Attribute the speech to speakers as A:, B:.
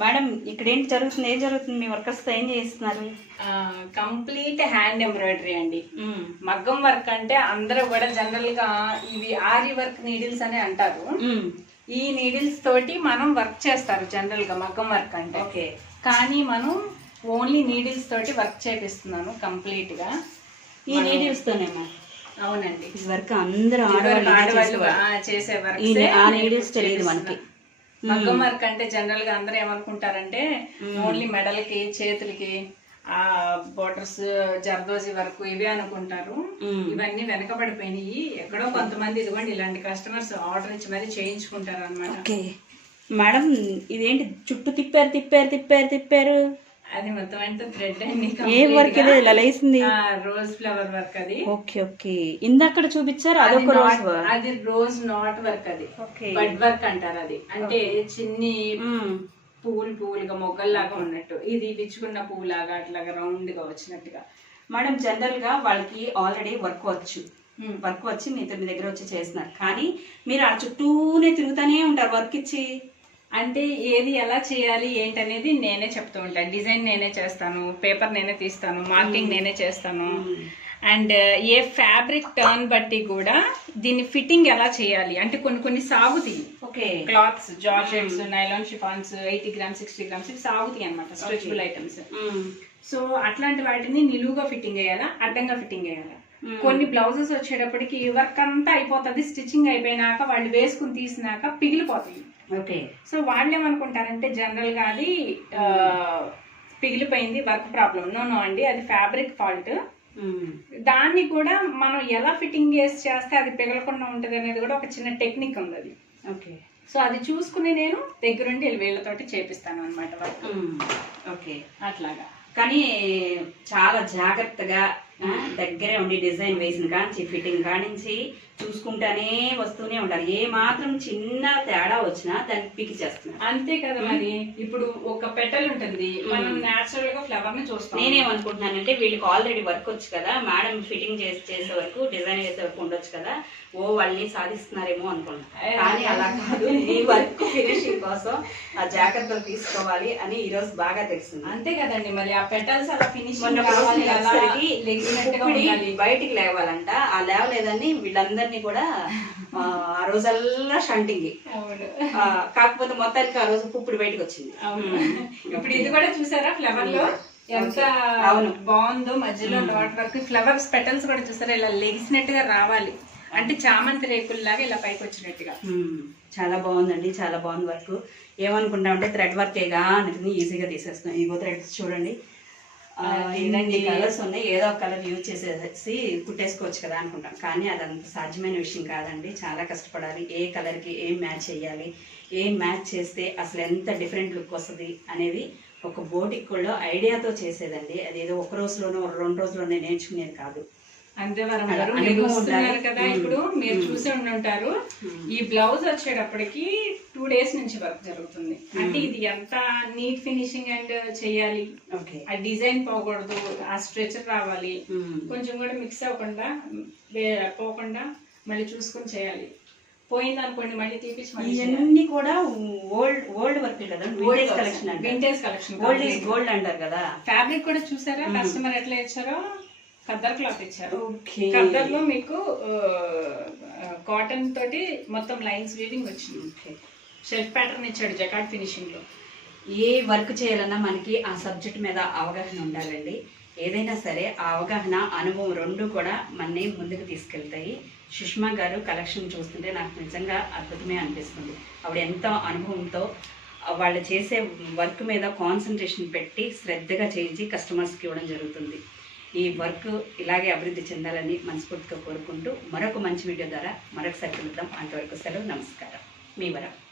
A: Madam ఇక్కడ ఏంటి జరుగుతుంది? ఏం జరుగుతుంది? మీ వర్కర్స్ ఏం చేస్తున్నారు?
B: కంప్లీట్ హ్యాండ్ ఎంబ్రాయిడరీ అండి. మగ్గం వర్క్ అంటే అందరూ కూడా జనరల్గా ఇవి ఆరి వర్క్ నీడిల్స్ అని అంటారు. ఈ నీడిల్స్ తోటి మనం వర్క్ చేస్తారు జనరల్గా మగ్గం వర్క్ అంటే.
A: ఓకే.
B: కానీ మనం ఓన్లీ నీడిల్స్ తోటి వర్క్ చేపిస్తున్నాను కంప్లీట్గా
A: ఈ నీడిల్స్ తోనేమో
B: అవునండి.
A: ఇది వర్క్ అందరూ ఆడవాళ్ళు
B: చేసే వర్క్
A: ఆ నీడిల్స్ తెలియదు మనకి.
B: మగ్గం వర్క్ అంటే జనరల్గా అందరూ ఏమనుకుంటారంటే ఓన్లీ మెడలకి చేతులకి ఆ బోర్డర్స్ జర్దోజీ వరకు ఇవే అనుకుంటారు. ఇవన్నీ వెనకబడిపోయినాయి. ఎక్కడో కొంతమంది ఇదిగోండి ఇలాంటి కస్టమర్స్ ఆర్డర్ ఇచ్చి మరీ చేయించుకుంటారు అనమాట
A: మేడం ఇదేంటి చుట్టూ తిప్పారు తిప్పారు తిప్పారు తిప్పారు?
B: అది మొత్తం అంటే థ్రెడ్ అండి
A: ఏ వర్క్ ఇది? ఇలా లేసింది
B: రోజ్ ఫ్లవర్ వర్క్ అది.
A: Okay okay. ఇందాక చూపించారు అదొక
B: అది
A: రోజు
B: అది రోజ్ నాట్ వర్క్ అది. బడ్ వర్క్ అంటారు అది. అంటే చిన్ని. పువ్వులు పువ్వులుగా మొగ్గల్లాగా ఉన్నట్టు. ఇది విచ్చుకున్న పువ్వులాగా అట్లాగా రౌండ్గా వచ్చినట్టుగా.
A: మేడం జనరల్గా వాళ్ళకి ఆల్రెడీ వర్క్ వచ్చు. వర్క్ వచ్చి మీతో మీ దగ్గర వచ్చి చేస్తున్నారు. కానీ మీరు ఆ చుట్టూనే తిరుగుతూనే ఉంటారు వర్క్ ఇచ్చి.
B: అంటే ఏది ఎలా చేయాలి ఏంటనేది నేనే చెప్తూ ఉంటాను. డిజైన్ నేనే చేస్తాను పేపర్ నేనే తీస్తాను మార్కింగ్ నేనే చేస్తాను. అండ్ ఏ ఫ్యాబ్రిక్ టర్న్ బట్టి కూడా దీన్ని ఫిట్టింగ్ ఎలా చేయాలి? అంటే కొన్ని కొన్ని సాగుతాయి.
A: Okay.
B: Clothes georgettes nylon chiffons eighty grams sixty grams ఇవి సాగుతాయి అనమాట స్ట్రెచబుల్ ఐటమ్స్. సో అట్లాంటి వాటిని నిలువుగా ఫిట్టింగ్ చేయాలా అడ్డంగా ఫిట్టింగ్ చేయాలా? కొన్ని బ్లౌజెస్ వచ్చేటప్పటికి వర్క్ అంతా అయిపోతుంది స్టిచ్చింగ్ అయిపోయినాక వాళ్ళు వేసుకుని తీసినాక పిగిలిపోతాయి.
A: ఓకే.
B: సో వాళ్ళు ఏమనుకుంటారంటే జనరల్గా అది పిగిలిపోయింది వర్క్ ప్రాబ్లం నో నో అండి అది ఫ్యాబ్రిక్ ఫాల్ట్. దాన్ని కూడా మనం ఎలా ఫిట్టింగ్ చేసి చేస్తే అది పిగలకుండా ఉంటది అనేది కూడా ఒక చిన్న టెక్నిక్ ఉంది అది
A: ఓకే.
B: సో అది చూసుకుని నేను దగ్గరుండి వీళ్ళతోటి చేపిస్తాను అనమాట వర్క్.
A: ఓకే.
B: అట్లాగా.
A: కానీ చాలా జాగ్రత్తగా దగ్గరే ఉండి డిజైన్ వేసిన కాంచి ఫిట్టింగ్ కానించి చూసుకుంటానే వస్తూనే ఉండాలి. ఏ మాత్రం చిన్న తేడా వచ్చినా దాన్ని పికి చేస్తున్నారు.
B: అంతే కదా మరి. ఇప్పుడు ఒక పెటల్ ఉంటుంది. మనం నేచురల్గా ఫ్లవర్ని చూస్తాం.
A: నేనేమనుకుంటున్నానంటే వీళ్ళకి ఆల్రెడీ వర్క్ వచ్చు కదా. మేడం ఫిట్టింగ్ చేసి చేసే వరకు డిజైన్ చేసే వరకు ఉండొచ్చు కదా. ఓ వాళ్ళని సాధిస్తున్నారేమో అనుకుంటున్నాను కానీ అలా కాదు. ఈ వర్క్ ఫినిషింగ్ కోసం ఆ జాగ్రత్తలు తీసుకోవాలి అని ఈ రోజు బాగా తెలిసింది
B: అంతే కదండి. మరి ఆ పెటల్స్ అలా ఫినిషింగ్ కావాలి
A: బయటికి లేవాలంట. ఆ లేవలేదని వీళ్ళందరినీ కూడా ఆ, రోజల్లా షంటింగ్. కాకపోతే మొత్తానికి ఆ రోజు పుప్పుడు బయటకు వచ్చింది
B: ఇప్పుడు ఇది కూడా చూసారా? ఫ్లవర్లో ఎంత
A: అవును.
B: బాగుందో మధ్యలో డాట్ వర్క్. ఫ్లవర్స్ పెటల్స్ కూడా చూసారా? ఇలా లెగిసినట్టుగా రావాలి. అంటే చామంతి రేకుల్లాగా ఇలా పైకి వచ్చినట్టుగా.
A: చాలా బాగుందండి. చాలా బాగుంది వర్క్. ఏమనుకుంటామంటే థ్రెడ్ వర్కేగా అనేది ఈజీగా తీసేస్తాం ఇగో థ్రెడ్స్ చూడండి. ఇన్ని కలర్స్ ఉన్నాయి. ఏదో ఒక కలర్ యూజ్ చేసేసి కుట్టేసుకోవచ్చు కదా అనుకుంటాం. కానీ అది అంత సాధ్యమైన విషయం కాదండి. చాలా కష్టపడాలి. ఏ కలర్కి ఏం మ్యాచ్ చేయాలి ఏం మ్యాచ్ చేస్తే అసలు ఎంత డిఫరెంట్ లుక్ వస్తుంది అనేది ఒక బోటిక్కుల్లో ఐడియాతో చేసేదండి. అది ఏదో ఒక రోజులోనో రెండు రోజుల్లోనే నేర్చుకునేది కాదు.
B: అంతే వరం
A: అలా
B: గారు మీరు. వస్తున్నారు కదా. ఇప్పుడు మీరు. చూసి ఉంటారు. ఈ బ్లౌజ్ వచ్చేటప్పటికి టూ డేస్ నుంచి వర్క్ జరుగుతుంది. అంటే ఇది ఎంత నీట్ ఫినిషింగ్ అండ్ చేయాలి.
A: ఓకే.
B: ఆ డిజైన్ పోకూడదు ఆ స్ట్రెచర్ రావాలి. కొంచెం కూడా మిక్స్ అవ్వకుండా పోకుండా మళ్ళీ చూసుకొని చేయాలి. పోయింది అనుకోండి మళ్ళీ తీపించి
A: ఇవన్నీ కూడా ఓల్డ్ ఓల్డ్ వర్క్ కదా? Collection
B: vintage collection
A: gold gold అంటారు కదా?
B: ఫ్యాబ్రిక్ కూడా చూసారా? కస్టమర్ ఎట్లా ఇచ్చారో? ఖద్దర్ క్లాత్ ఇచ్చారు. ఖద్దర్లో మీకు కాటన్ తోటి మొత్తం లైన్స్ వీవింగ్ వచ్చింది. షెల్ఫ్ ప్యాటర్న్ ఇచ్చాడు జకాట్ ఫినిషింగ్లో.
A: ఏ వర్క్ చేయాలన్నా మనకి ఆ సబ్జెక్ట్ మీద అవగాహన ఉండాలండి. ఏదైనా సరే ఆ అవగాహన అనుభవం రెండు కూడా మనని ముందుకు తీసుకెళ్తాయి. సుష్మా గారు కలెక్షన్ చూస్తుంటే నాకు నిజంగా అద్భుతమే అనిపిస్తుంది. ఆవిడ ఎంతో అనుభవంతో వాళ్ళు చేసే వర్క్ మీద కాన్సన్ట్రేషన్ పెట్టి శ్రద్ధగా చేయించి కస్టమర్స్కి ఇవ్వడం జరుగుతుంది. ఈ వర్క్ ఇలాగే అభివృద్ధి చెందాలని మనస్ఫూర్తిగా కోరుకుంటూ మరొక మంచి వీడియో ద్వారా మరొకసారి కలుద్దాం. అంతవరకు సెలవు నమస్కారం. మీ వరం.